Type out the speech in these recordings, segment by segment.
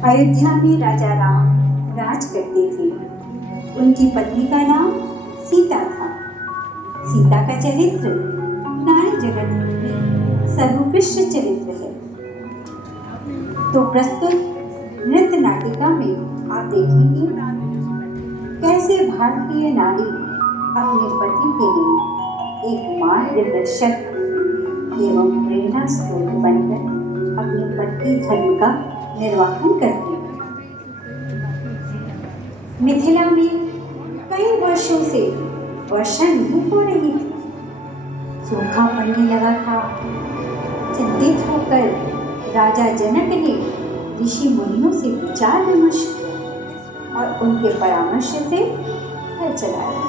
अयोध्या में राजा राम राज करते थे। उनकी पत्नी का नाम सीता था। सीता का चरित्र नारी जगत में सर्वोत्कृष्ट चरित्र है। तो प्रस्तुत नृत्य नाटिका में आप देखेंगे कैसे भारतीय नारी अपने पति के लिए एक मार्गदर्शक एवं प्रेरणा स्रोत बनकर अपने पति धर्म का निर्वाहन करती है। मिथिला में कई वर्षों से वर्षा नहीं हो रही थी। सूखा पड़ने लगा था। चिंतित होकर राजा जनक ने ऋषि मुनियों से विचार विमर्श किया और उनके परामर्श से हल चलाया।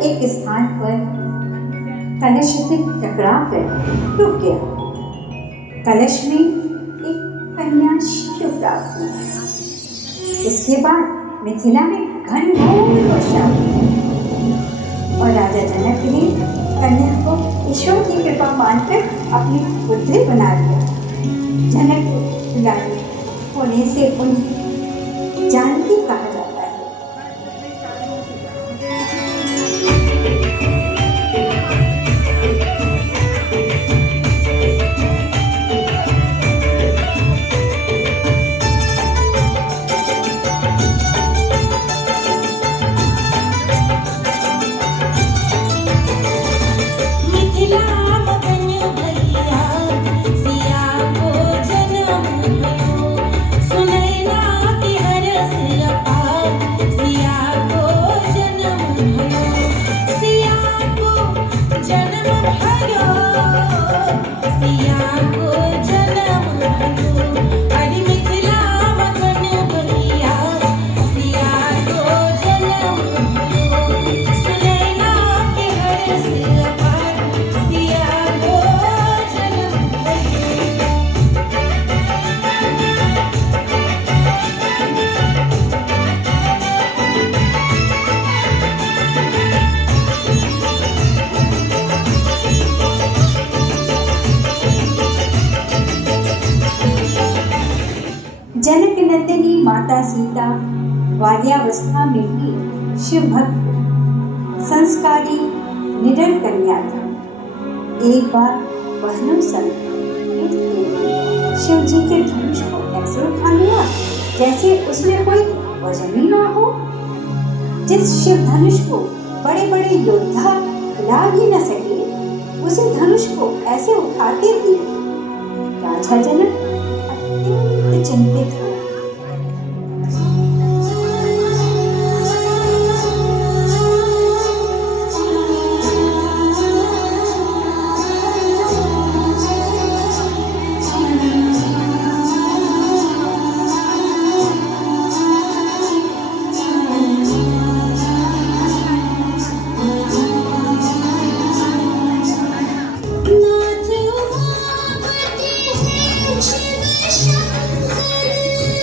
एक स्थान पर कलश से टकरा कर रुक गया। कलश में एक कन्या शिशु प्राप्त हुई। इसके बाद मिथिला में घनघोर वर्षा हुई और राजा जनक ने कन्या को ईश्वर की कृपा मानकर अपनी पुत्री बना लिया। जनक रानी होने से उन्हें जानकी कहा जाता है। जनक नंदिनी माता सीता बाल्यावस्था में ही शिव भक्त संस्कारी निडर कन्या था। एक बार बहनों संग शिव जी के धनुष को ऐसे उठा लिया जैसे उसमें कोई वजन ही ना हो। जिस शिव धनुष को बड़े बड़े योद्धा हिला भी न सके, उसी धनुष को ऐसे उठाते ही राजा जनक अत्यंत चिंतित हुए। नाथ उमापति है शिव शंकर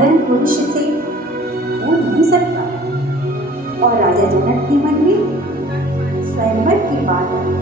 साधारण पुरुष से हो नहीं सकता। और राजा जनक के मन में स्वयंवर की बात आई।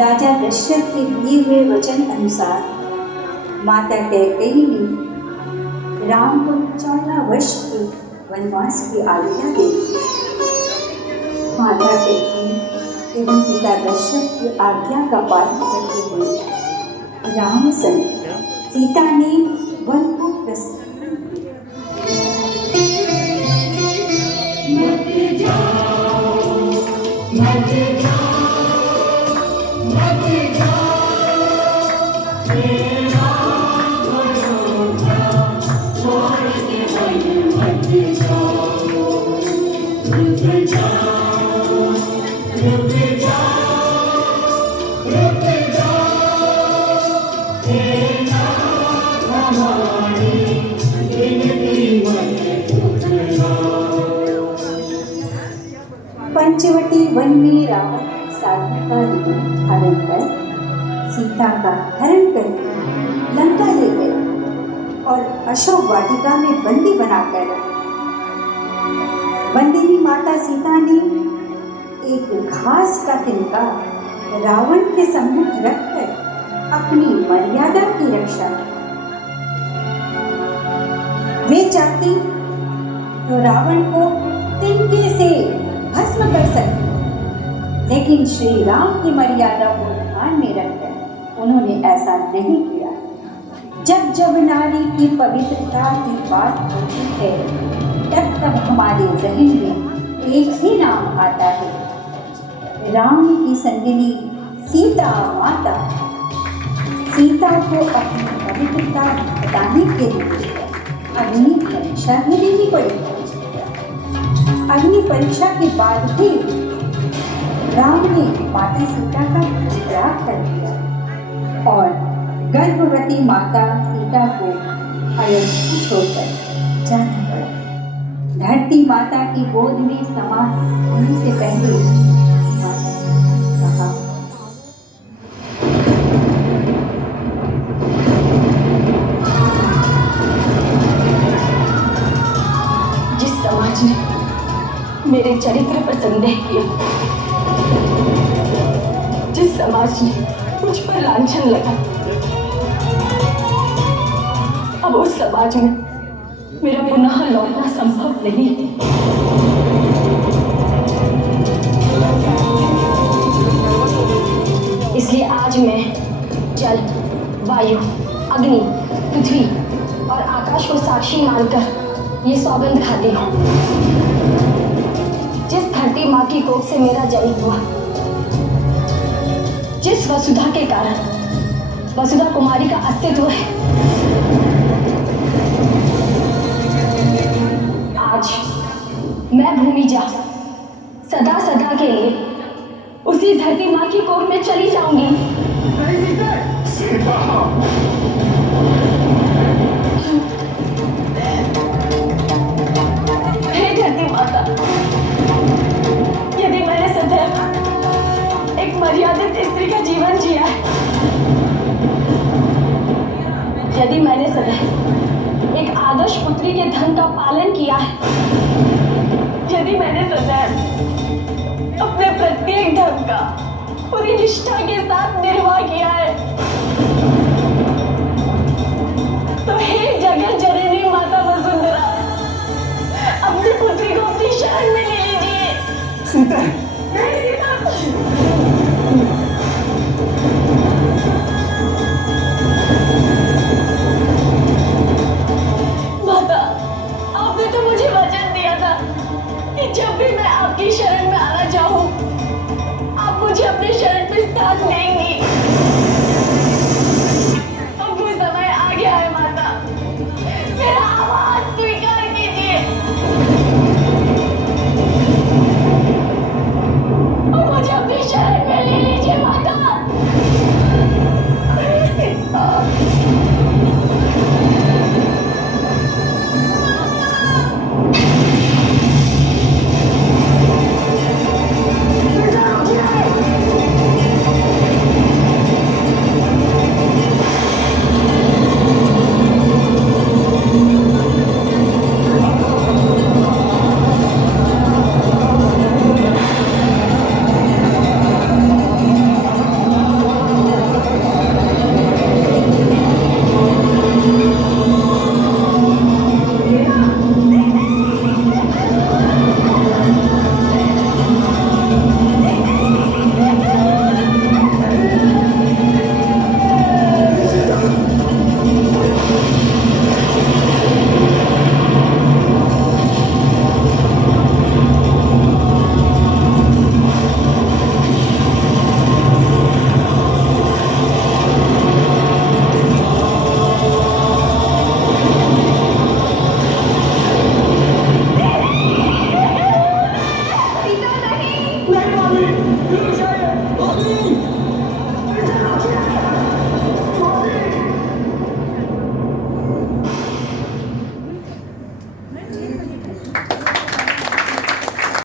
राजा दशरथ के दिए हुए वचन अनुसार माता कैकेयी ने राम को 14 वर्ष के वनवास की आज्ञा दी। माता कैकेयी एवं पिता दशरथ की आज्ञा का पालन करते हुए राम समेत सीता ने वन को प्रस्थान पंचवटी वन में रावण साधु का रूप धारण कर सीता का हरण कर लंका ले गए और अशोक वाटिका में बंदी बनाकर रखा। बंदिनी माता सीता ने एक घास का तिनका रावण के सम्मुख रखकर अपनी मर्यादा की रक्षा की। वे चाहती तो रावण को तिनके से भस्म कर सकते, लेकिन श्री राम की मर्यादा को ध्यान में रखकर उन्होंने ऐसा नहीं किया। जब जब नारी की पवित्रता की बात होती है तब तब हमारे जहन में एक ही नाम आता है, राम की संगिनी सीता माता। सीता को अपनी पवित्रता बताने के लिए अग्नि परीक्षा भी देनी पड़ी। अग्नि परीक्षा के बाद ही राम ने माता सीता का त्याग कर दिया और गर्भवती माता सीता को अयोध्या छोड़कर जाना पड़ा। धरती माता की गोद में समा होने से पहले कहा, जिस समाज ने मेरे चरित्र पर संदेह किया, जिस समाज ने मुझ पर लांछन लगा, अब उस समाज में मेरा पुनः लौटना संभव नहीं है। इसलिए आज मैं जल, वायु, अग्नि, पृथ्वी और आकाश को साक्षी मानकर ये सौगंध खाती हूँ। जिस धरती माँ की कोख से मेरा जन्म हुआ, जिस वसुधा के कारण वसुधा कुमारी का अस्तित्व है, आज मैं भूमिजा सदा सदा के लिए उसी धरती माँ की कोख में चली जाऊंगी। हे धरती माता, यदि मैंने सदैव मर्यादित स्त्री का जीवन जिया है, यदि मैंने सदैव एक आदर्श पुत्री के धर्म का पालन किया है, यदि मैंने सदैव अपने प्रत्येक धर्म का पूरी निष्ठा के साथ निर्वाह किया है, तो हे जगत जननी माता वसुंधरा, अपनी पुत्री को अपनी शरण में ले लीजिए। सीता नहीं सीता।